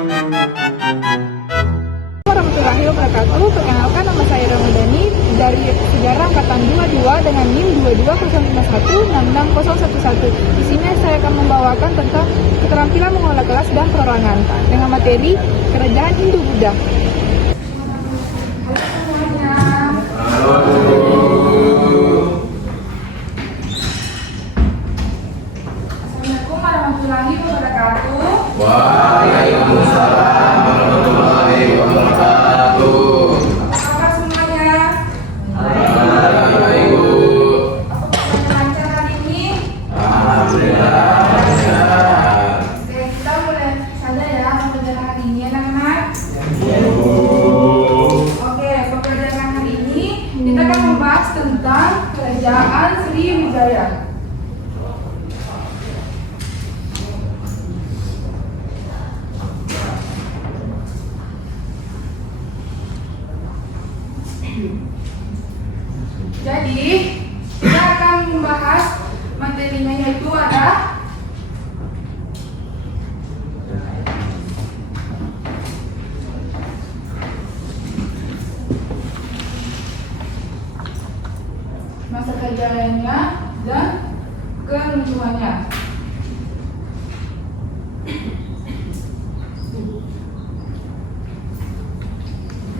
Warahmatullahi wabarakatuh. Perkenalkan, nama saya Ramadhani dari Sejarah Angkatan 22 dengan NIM 220516611. Di sini saya akan membawakan tentang keterampilan mengelola kelas dan perorangan dengan materi Kerajaan Hindu-Buddha. Assalamualaikum warahmatullahi wabarakatuh. Waalaikumsalam warahmatullahi wabarakatuh. Apa kabar semuanya? Alhamdulillah, Ibu. Apakah lancar hari ini? Alhamdulillah, lancar. Oke, kita mulai saja ya pembelajaran hari ini, anak-anak. Oke, pembelajaran hari ini kita akan membahas tentang Kerajaan Sriwijaya. Jadi, kita akan membahas materinya, yaitu ada masa kejayaannya dan keruntuhannya.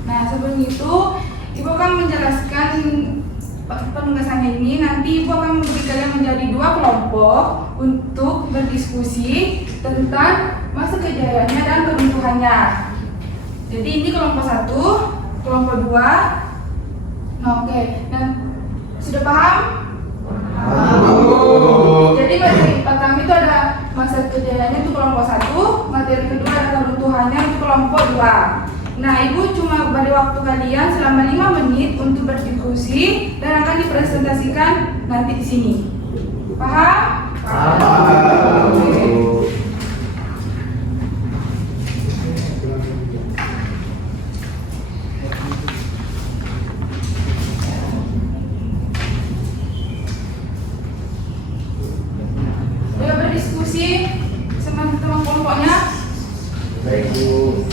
Nah, sebelum itu Ibu akan menjelaskan penugasannya ini. Nanti Ibu akan memberi kalian menjadi dua kelompok untuk berdiskusi tentang masa kejayaannya dan keruntuhannya. Jadi ini kelompok 1, kelompok 2. Nah, oke. Dan sudah paham? Jadi materi pertama itu ada masa kejayaannya itu kelompok 1, materi kedua adalah keruntuhannya itu kelompok 2. Nah, Ibu cuma beri waktu kalian selama 5 menit untuk berdiskusi dan akan dipresentasikan nanti di sini. Paham? Paham. Oke. Ayo berdiskusi sama teman kelompoknya. Baik, Bu.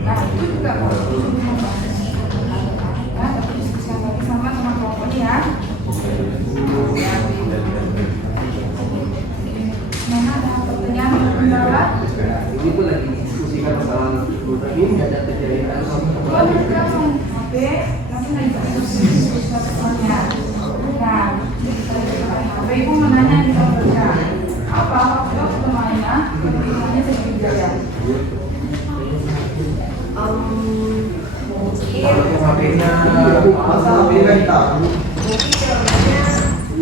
Nah, itu juga tapi diskusikan lagi sama teman kelompoknya ya. Mana ada pertanyaan yang bawah? Ini pun lagi diskusikan masalah ini ada kejadian Oh, mereka langsung HP, langsung lagi diskusi soalnya. Nah, HP Ibu menanya di mereka, apa faktor utamanya kebutuhannya Sriwijaya? Mungkin contohnya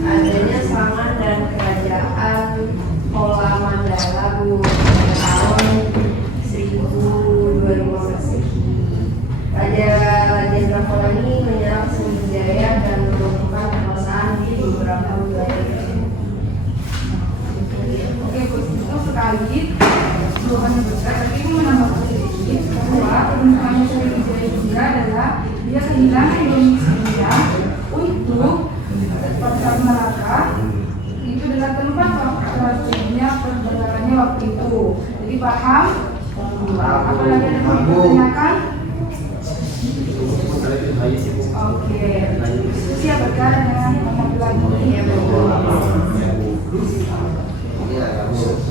adanya serangan dan kerajaan Chola Mandala pada tahun 1200 Masehi. Raja Chola ini menyerang Sriwijaya dan melumpuhkan kekuasaan di beberapa wilayah. Oke, betul sekali. Bukan besar, tapi Ibu menambahkan sedikit bahwa kebutuhannya Sriwijaya juga adalah dia kehilangan domisilinya untuk Pasar Malaka. Itu adalah tempat strateginya perdagangannya waktu itu. Jadi paham? Apalagi ada yang ditanyakan? Oke. Siap berkata dengan nomor lagi.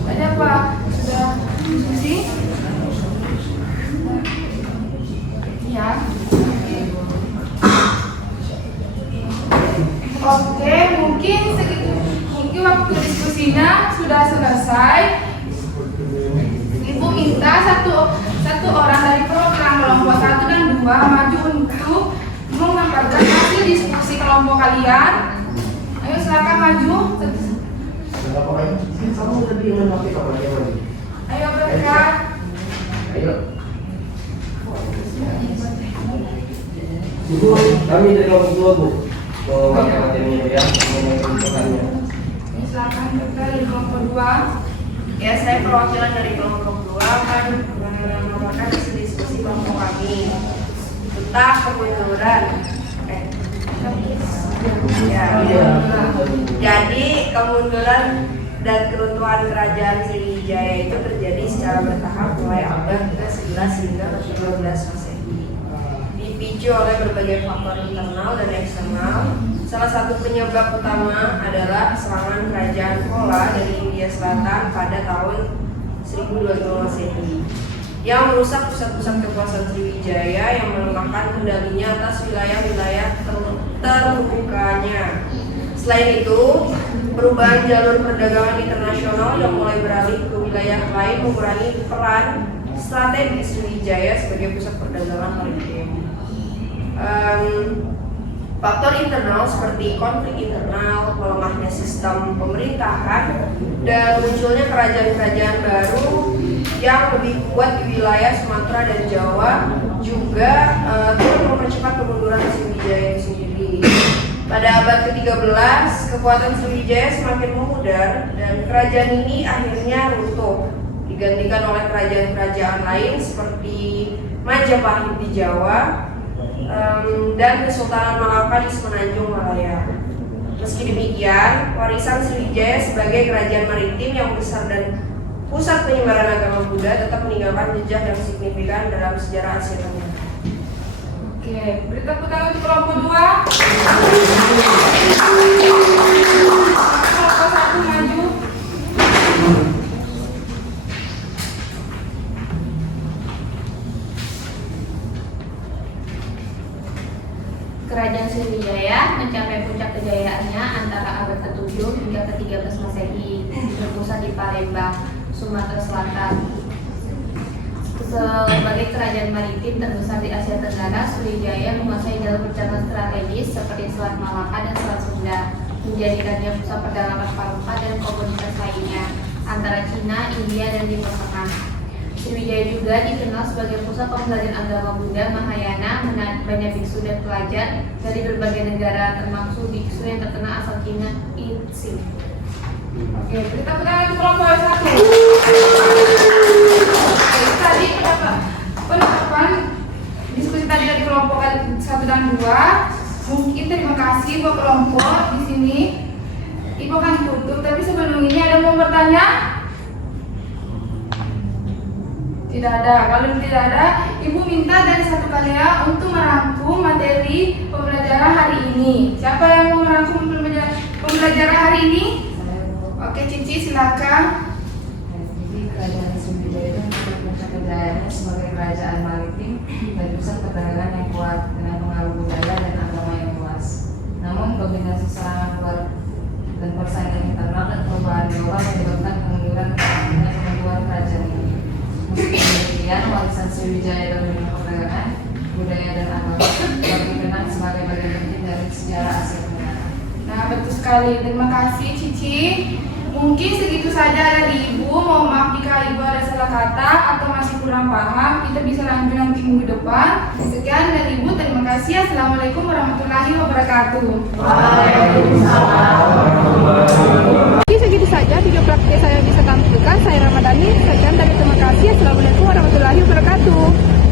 Ada apa? Sudah diskusi? Ya. Oke, mungkin waktu diskusinya sudah selesai. Ibu minta satu orang dari program kelompok 1 dan 2 maju untuk memaparkan hasil diskusi kelompok kalian. Ayo silakan maju. Kamu tadi memakai apa lagi? Ayo bergerak. Ayo. Ibu, kami dari kelompok 2 Bu. Mau materi-materinya Bu ya, mengenai peruntukannya. Silakan dokter di kelompok 2. Ya, saya perwakilan dari kelompok 2 akan melaporkan hasil diskusi kelompok kami tentang kemunduran. Jadi kemunduran dan keruntuhan kerajaan Sriwijaya itu terjadi secara bertahap mulai abad ke-11 hingga ke-13 Masehi. Dipicu oleh berbagai faktor internal dan eksternal. Salah satu penyebab utama adalah serangan kerajaan Chola dari India Selatan pada tahun 1020 Masehi yang merusak pusat-pusat kekuasaan Sriwijaya yang melemahkan kendalinya atas wilayah-wilayah terbukanya. Selain itu, perubahan jalur perdagangan internasional yang mulai beralih ke wilayah lain mengurangi peran strategis Sriwijaya sebagai pusat perdagangan maritim. Faktor internal seperti konflik internal, melemahnya sistem pemerintahan, dan munculnya kerajaan-kerajaan baru yang lebih kuat di wilayah Sumatera dan Jawa juga turut mempercepat kemunduran Sriwijaya itu sendiri. Pada abad ke-13, kekuatan Sriwijaya semakin memudar dan kerajaan ini akhirnya runtuh, digantikan oleh kerajaan-kerajaan lain seperti Majapahit di Jawa dan Kesultanan Malaka di Semenanjung Malaya. Meski demikian, warisan Sriwijaya sebagai kerajaan maritim yang besar dan pusat penyebaran agama Buddha tetap meninggalkan jejak yang signifikan dalam sejarah Asia Tenggara. Oke, beri tepuk tangan untuk kelompok 2. Kelompok 1 maju. Kerajaan Sriwijaya mencapai puncak kejayaannya antara abad ke-7 hingga ke-13 Masehi, berpusat di Palembang, Sumatera Selatan. Sebagai kerajaan maritim terbesar di Asia Tenggara, Sriwijaya menguasai jalur perjalanan strategis seperti Selat Malaka dan Selat Sunda, menjadikannya pusat perdagangan rempah dan komoditas lainnya antara Cina, India, dan Timur Tengah. Sriwijaya juga dikenal sebagai pusat pembelajaran agama Buddha Mahayana, banyak biksu dan pelajar dari berbagai negara, termasuk biksu yang terkenal asal Cina, Itsin. Oke, beri tepuk tangan untuk kelompok 1. Tadi pendapat diskusi tadi dari kelompok 1 dan 2. Mungkin terima kasih buat kelompok di sini. Ibu akan tutup, tapi sebelum ini ada mau bertanya? Tidak ada. Kalau tidak ada, Ibu minta dari satu kalian untuk merangkum materi pembelajaran hari ini. Siapa yang mau merangkum pembelajaran hari ini? Oke, Cici silakan. Jadi kerajaan Sriwijaya itu puncak kejayaannya sebagai kerajaan maritim dan pusat perdagangan yang kuat dengan pengaruh budaya dan agama yang luas. Namun kombinasi serangan luar dan persaingan internal dan perubahan global menyebabkan kemunduran kerajaan ini. Meski demikian, warisan Sriwijaya dalam bidang perdagangan, budaya dan agama dapat dikenang sebagai bagian penting dari sejarah Asia Tenggara. Nah, betul sekali. Terima kasih, Cici. Mungkin segitu saja dari Ibu. Mohon maaf jika Ibu ada salah kata atau masih kurang paham. Kita bisa lanjut nanti minggu depan. Sekian dari Ibu. Terima kasih. Assalamualaikum warahmatullahi wabarakatuh. Jadi segitu saja video praktik saya bisa tampilkan. Saya Ramadhani. Sekian dan terima kasih. Assalamualaikum warahmatullahi wabarakatuh.